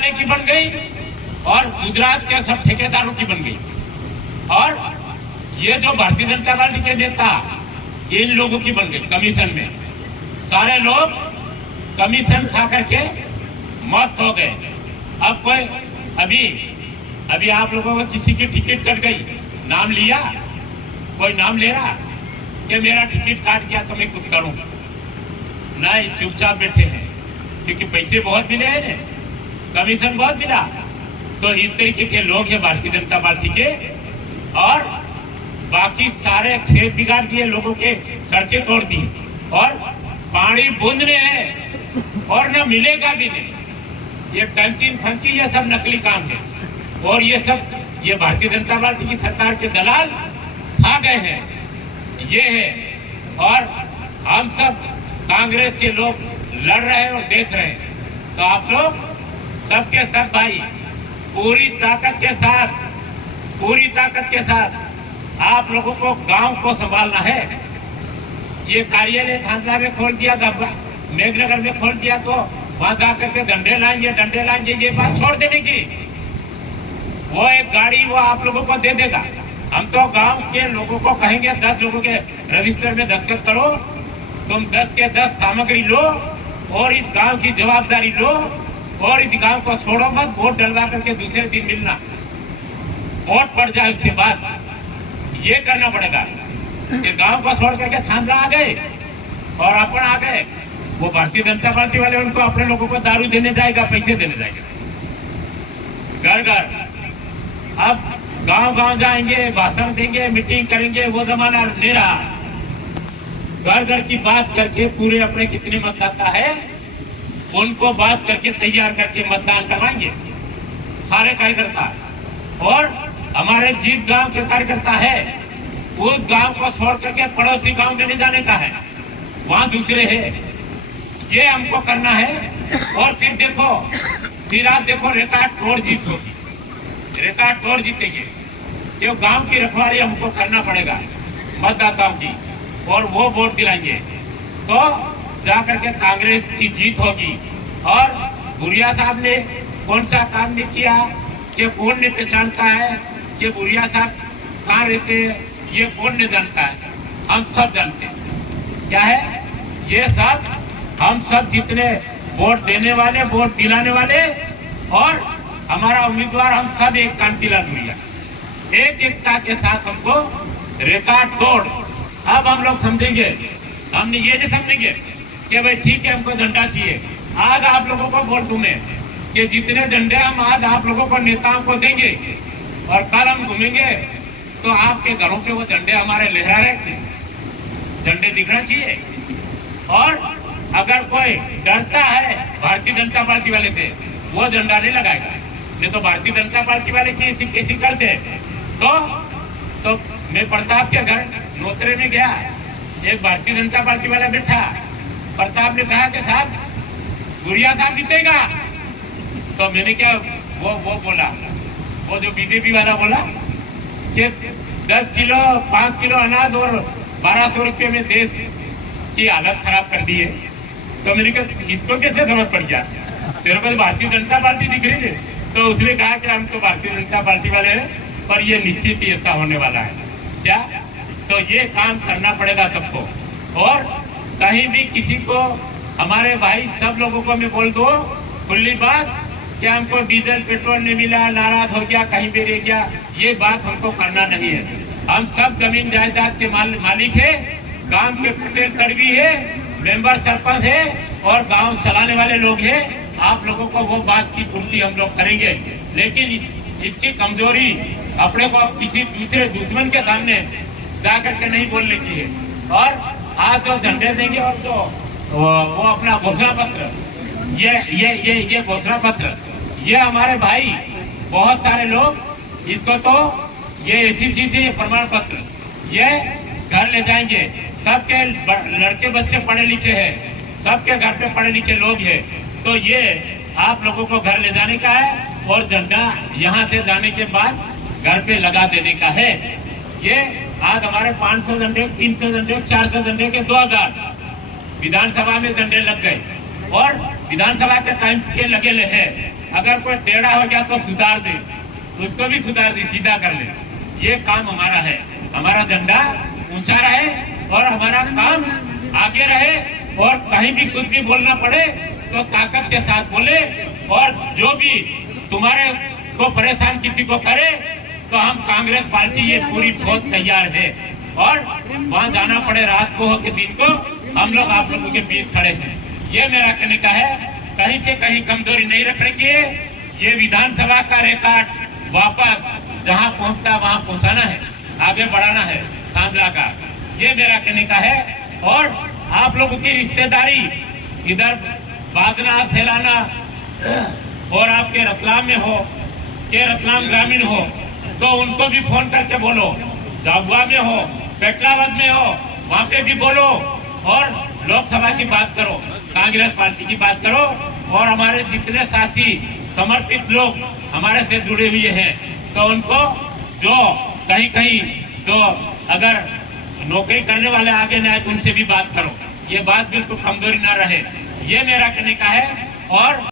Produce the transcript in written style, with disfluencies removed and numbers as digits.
वाले की बन गई और गुजरात के सब ठेकेदारों की बन गई। और ये जो भारतीय जनता पार्टी के नेता इन लोगों की बन गई कमीशन में। सारे लोग कमीशन खा करके मस्त हो गए। अब कोई अभी आप लोगों को किसी की टिकट कट गई, नाम लिया, कोई नाम ले रहा कि मेरा टिकट काट गया तो मैं कुछ करूं? नहीं, चुपचाप बैठे हैं क्योंकि पैसे बहुत मिले हैं, कमीशन बहुत मिला। तो इस तरीके के लोग हैं भारतीय जनता पार्टी के। और बाकी सारे खेत बिगाड़ दिए, लोगों के सड़कें तोड़ दी और पानी बूंद रहे हैं और न मिलेगा भी नहीं। ये टंकी फंकी ये सब नकली काम है और ये सब ये भारतीय जनता पार्टी की सरकार के दलाल खा गए हैं, ये है। और हम सब कांग्रेस के लोग लड़ रहे हैं और देख रहे हैं। तो आप लोग सबके सब भाई पूरी ताकत के साथ आप लोगों को गांव को संभालना है। ये कार्यालय थांदला में खोल दिया, मेघनगर में खोल दिया, तो वहां जाकर के डंडे लाएंगे, ये बात छोड़ देने की। वो एक गाड़ी वो आप लोगों को दे देगा। हम तो गांव के लोगों को कहेंगे 10 लोगों के रजिस्टर में दस्तखत करो, तुम 10 के 10 सामग्री लो और इस गांव की जवाबदारी लो और इस गांव को छोड़ो मत। वोट डलवा करके दूसरे दिन मिलना, वोट पड़ जाए उसके बाद ये करना पड़ेगा। ये गांव को छोड़ करके थांदला आ गए और अपन आ गए, वो भारतीय जनता पार्टी वाले उनको अपने लोगों को दारू देने जाएगा, पैसे देने जाएगा, घर घर। अब गांव जाएंगे, भाषण देंगे, मीटिंग करेंगे, वो जमाना नहीं रहा। घर घर की बात करके पूरे अपने कितने मतदाता है उनको बात करके तैयार करके मतदान करवाएंगे सारे कार्यकर्ता। और हमारे जिस गांव के कार्यकर्ता है उस गांव को छोड़ करके पड़ोसी गांव में नहीं जाने का है, वहां दूसरे है, ये हमको करना है। और फिर आप देखो रिकॉर्ड तोड़ जीत होगी, रिकॉर्ड तोड़ जीतेंगे। जो गांव की रखवाली हमको करना पड़ेगा मतदाताओं की और वो वोट दिलाएंगे तो जाकर के कांग्रेस की जीत होगी। और भूरिया साहब ने कौन सा काम नहीं किया कि कौन ने पहचानता है कि भूरिया साहब कहाँ रहते हैं, ये कौन नहीं जानता है, हम सब जानते हैं। क्या है ये सब, हम सब जितने वोट देने वाले, वोट दिलाने वाले और हमारा उम्मीदवार, हम सब एक कांतिलाल भूरिया, एक एकता के साथ हमको रिकॉर्ड तोड़। अब हम लोग समझेंगे, हमने ये नहीं समझेंगे कि भाई ठीक है हमको झंडा चाहिए। आज आप लोगों को वोट दूंगे कि जितने झंडे हम आज आप लोगों को नेताओं को देंगे और कल हम घूमेंगे तो आपके घरों पे वो झंडे हमारे लहरा रहे, झंडे दिखना चाहिए। और अगर कोई डरता है भारतीय जनता पार्टी वाले से, वो झंडा नहीं लगाएगा। नहीं तो भारतीय जनता पार्टी वाले कैसी करते तो मैं प्रताप के घर नोतरे में गया, एक भारतीय जनता पार्टी वाला बैठा। प्रताप ने कहा कि साहब भूरिया साहब जीतेगा। तो मैंने क्या वो बोला, वो जो बीजेपी वाला बोला कि 10 किलो 5 किलो अनाज और 1200 रुपये में देश की हालत खराब कर दी है। तो मैंने कहा इसको कैसे समझ पड़ गया, तेरे को भारतीय जनता पार्टी दिख रही थी। तो उसने कहा कि हम तो भारतीय जनता पार्टी वाले हैं, पर ये निश्चित ही ऐसा होने वाला है। क्या तो ये काम करना पड़ेगा सबको। और कहीं भी किसी को, हमारे भाई सब लोगों को मैं बोल दो खुली बात कि हमको डीजल पेट्रोल नहीं मिला, नाराज हो गया, कहीं भी रह गया, ये बात हमको करना नहीं है। हम सब जमीन जायदाद के मालिक है, गांव के पटेल तड़वी है, मेंबर सरपंच है और गांव चलाने वाले लोग हैं। आप लोगों को वो बात की पूर्ति हम लोग करेंगे, लेकिन इसकी कमजोरी अपने को किसी दूसरे दुश्मन के सामने जाकर के नहीं बोलने की है। और आज जो झंडे देंगे और जो वो अपना घोषणा पत्र, ये घोषणा पत्र, ये हमारे भाई बहुत सारे लोग इसको तो ये ऐसी चीज है, प्रमाण पत्र, ये घर ले जाएंगे। सबके लड़के बच्चे पढ़े लिखे हैं, सबके घर पे पढ़े लिखे लोग हैं, तो ये आप लोगों को घर ले जाने का है और झंडा यहाँ से जाने के बाद घर पे लगा देने का है। ये आज हमारे 500 झंडे, 300 झंडे, 400 झंडे के 2000 विधानसभा में झंडे लग गए और विधानसभा के टाइम के लगे हैं। अगर कोई टेढ़ा हो गया तो सुधार दे, उसको भी सुधार दे, सीधा कर ले। ये काम हमारा है, हमारा झंडा ऊंचा रहे और हमारा काम आगे रहे, और कहीं भी कुछ भी बोलना पड़े तो ताकत के साथ बोले, और जो भी तुम्हारे को परेशान किसी को करे तो हम कांग्रेस पार्टी ये पूरी बहुत तैयार है, और वहां जाना पड़े रात को हो कि दिन को, हम लोग आप लोगों के बीच खड़े हैं। ये मेरा कहने का है, कहीं से कहीं कमजोरी नहीं रखने की है। ये विधानसभा का रिकॉर्ड वापस जहां पहुंचता वहां पहुंचाना है, आगे बढ़ाना है सांझा का, ये मेरा कहने का है। और आप लोगों की रिश्तेदारी इधर बाजना फैलाना, और आपके रतलाम में हो के रतलाम ग्रामीण हो तो उनको भी फोन करके बोलो, झाबुआ में हो, पेटलाबाद में हो, वहां पे भी बोलो, और लोकसभा की बात करो, कांग्रेस पार्टी की बात करो। और हमारे जितने साथी समर्पित लोग हमारे से जुड़े हुए हैं, तो उनको जो कहीं कहीं जो अगर नौकरी करने वाले आगे न आए तो उनसे भी बात करो, ये बात बिल्कुल कमजोरी ना रहे, ये मेरा कहने का है। और